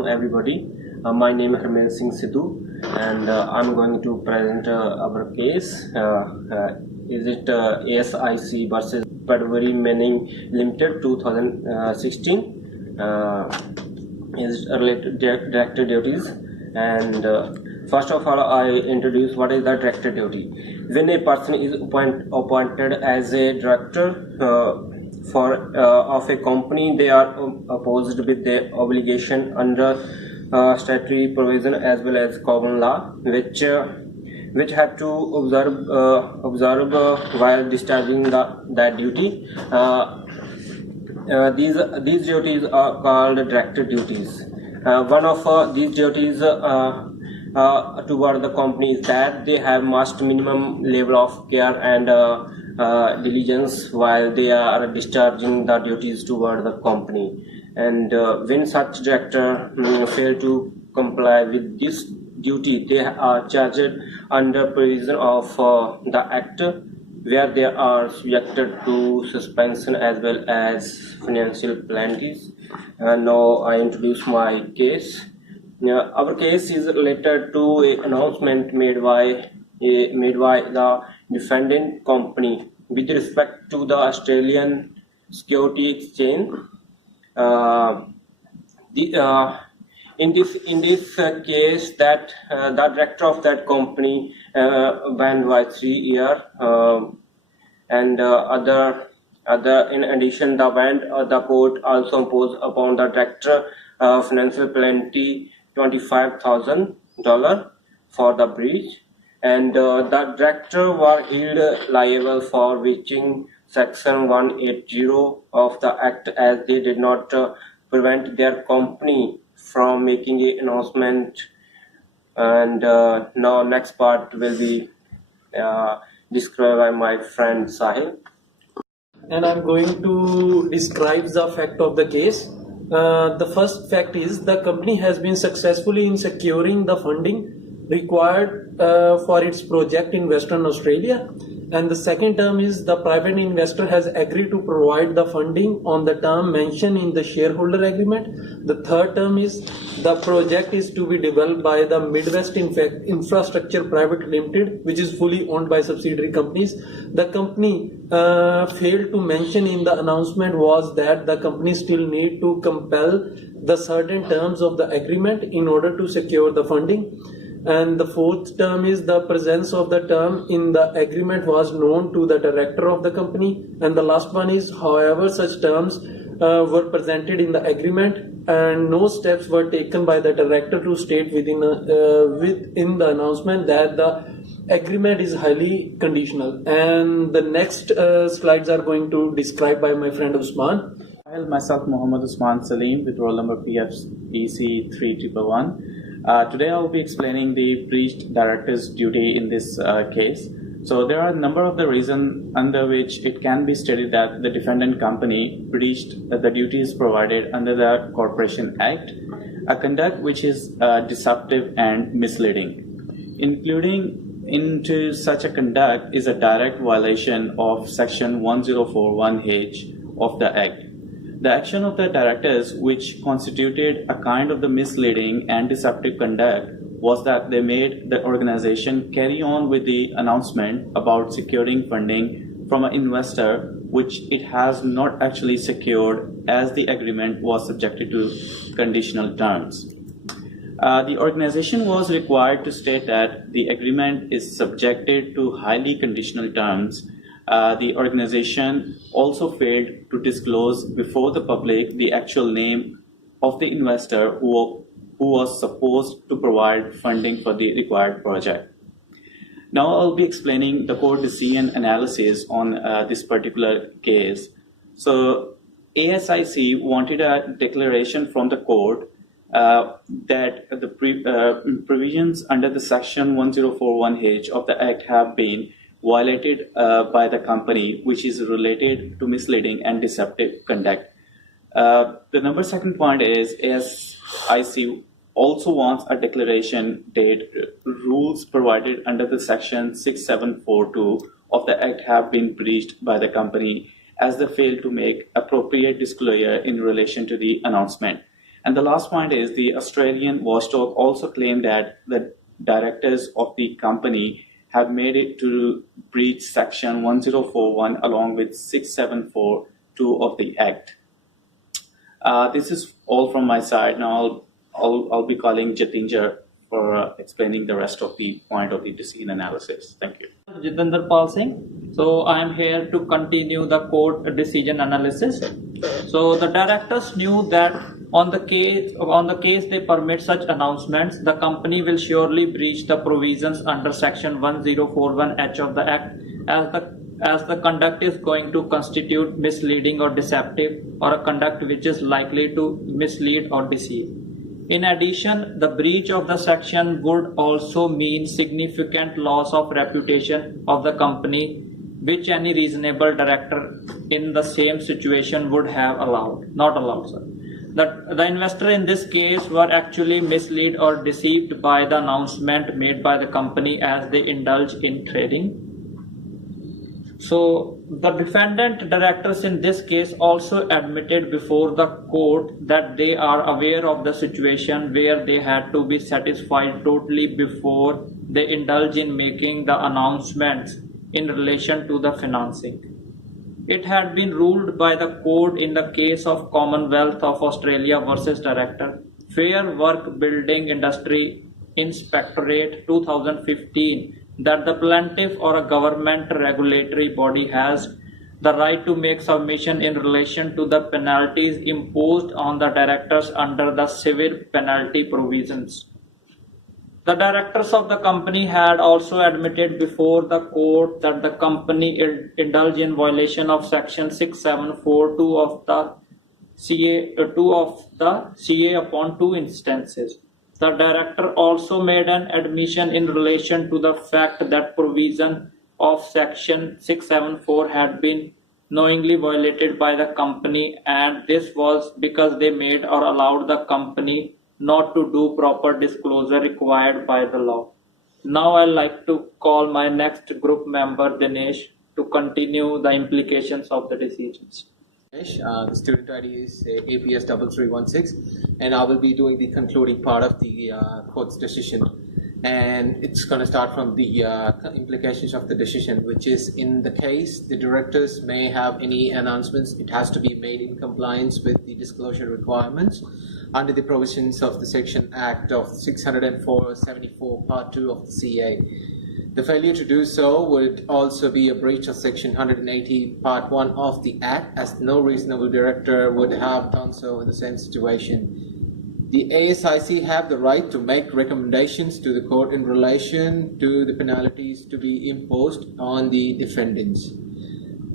afternoon, everybody. My name is Harmel Singh Sidhu, and I'm going to present our case. Is it ASIC versus Padbury Manning Limited 2016? Is related director duties. And first of all, I introduce what is the director duty. When a person is appointed as a director of a company, they are opposed with the obligation under statutory provision as well as common law, which had to observe while discharging that duty. These duties are called director duties. One of these duties toward the company is that they have must minimum level of care and diligence while they are discharging the duties toward the company. And when such director fail to comply with this duty, they are charged under provision of the Act, where they are subjected to suspension as well as financial penalties. Now I introduce my case. Our case is related to an announcement made by the defendant company with respect to the Australian Security Exchange. In this case, that the director of that company banned by 3 years, and in addition, the court also imposed upon the director financial penalty $25,000 for the breach, and the director was held liable for breaching Section 180 of the Act, as they did not prevent their company from making an announcement. And now next part will be described by my friend Sahil. And I'm going to describe the fact of the case. The first fact is the company has been successfully in securing the funding required for its project in Western Australia. And the second term is the private investor has agreed to provide the funding on the term mentioned in the shareholder agreement. The third term is the project is to be developed by the Midwest Infrastructure Private Limited, which is fully owned by subsidiary companies. The company failed to mention in the announcement was that the company still need to compel the certain terms of the agreement in order to secure the funding. And the fourth term is the presence of the term in the agreement was known to the director of the company. And the last one is, however, such terms were presented in the agreement and no steps were taken by the director to state within the announcement that the agreement is highly conditional. And the next slides are going to describe by my friend Usman. Myself, Muhammad Usman Salim, with roll number PFEC 3111. Today I will be explaining the breached director's duty in this case. So there are a number of the reasons under which it can be stated that the defendant company breached the duties provided under the Corporation Act, a conduct which is deceptive and misleading. Including into such a conduct is a direct violation of Section 1041H of the Act. The action of the directors, which constituted a kind of the misleading and deceptive conduct, was that they made the organization carry on with the announcement about securing funding from an investor, which it has not actually secured, as the agreement was subjected to conditional terms. The organization was required to state that the agreement is subjected to highly conditional terms. The organization also failed to disclose before the public the actual name of the investor who was supposed to provide funding for the required project. Now I'll be explaining the court decision analysis on this particular case. So ASIC wanted a declaration from the court that the provisions under the Section 1041H of the Act have been violated by the company, which is related to misleading and deceptive conduct. The second point is ASIC also wants a declaration that rules provided under the Section 6742 of the Act have been breached by the company as they failed to make appropriate disclosure in relation to the announcement. And the last point is the Australian watchdog also claimed that the directors of the company have made it to breach Section 1041 along with 6742 of the Act. This is all from my side. Now I'll be calling Jatinder for explaining the rest of the point of the decision analysis. Thank you. Jitendra Pal Singh. So I am here to continue the court decision analysis. So the directors knew that on the case they permit such announcements, the company will surely breach the provisions under Section 1041H of the Act, as the conduct is going to constitute misleading or deceptive, or a conduct which is likely to mislead or deceive. In addition, the breach of the section would also mean significant loss of reputation of the company, which any reasonable director in the same situation would have not allowed. Sir. The investor in this case were actually misled or deceived by the announcement made by the company as they indulge in trading. So the defendant directors in this case also admitted before the court that they are aware of the situation where they had to be satisfied totally before they indulge in making the announcements in relation to the financing. It had been ruled by the court in the case of Commonwealth of Australia versus Director, Fair Work Building Industry Inspectorate 2015, that the plaintiff or a government regulatory body has the right to make submission in relation to the penalties imposed on the directors under the civil penalty provisions. The directors of the company had also admitted before the court that the company indulged in violation of Section 6742 of the CA upon two instances. The director also made an admission in relation to the fact that provision of Section 674 had been knowingly violated by the company, and this was because they made or allowed the company not to do proper disclosure required by the law. Now I'd like to call my next group member Dinesh to continue the implications of the decisions. The student ID is APS 3316, and I will be doing the concluding part of the court's decision. And it's going to start from the implications of the decision, which is in the case the directors may have any announcements, it has to be made in compliance with the disclosure requirements under the provisions of the Section Act of 604/74 Part 2 of the CA. The failure to do so would also be a breach of Section 180 Part 1 of the Act, as no reasonable director would have done so in the same situation. The ASIC have the right to make recommendations to the court in relation to the penalties to be imposed on the defendants.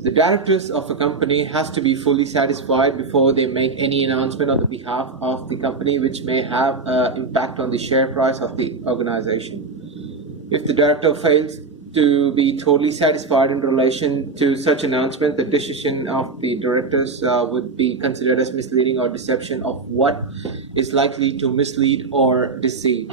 The directors of a company has to be fully satisfied before they make any announcement on the behalf of the company which may have an impact on the share price of the organization. If the director fails to be totally satisfied in relation to such announcement, the decision of the directors would be considered as misleading or deception of what is likely to mislead or deceive.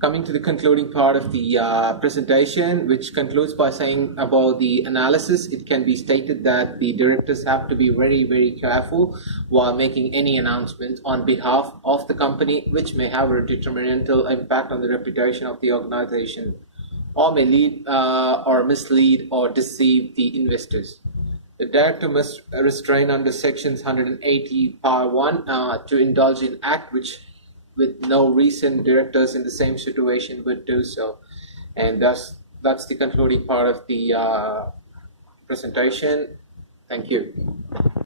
Coming to the concluding part of the presentation, which concludes by saying about the analysis, it can be stated that the directors have to be very, very careful while making any announcements on behalf of the company, which may have a detrimental impact on the reputation of the organization, or may lead or mislead or deceive the investors. The director must restrain under Sections 180 Part 1 to indulge in act which with no recent directors in the same situation would do so. And that's the concluding part of the presentation. Thank you.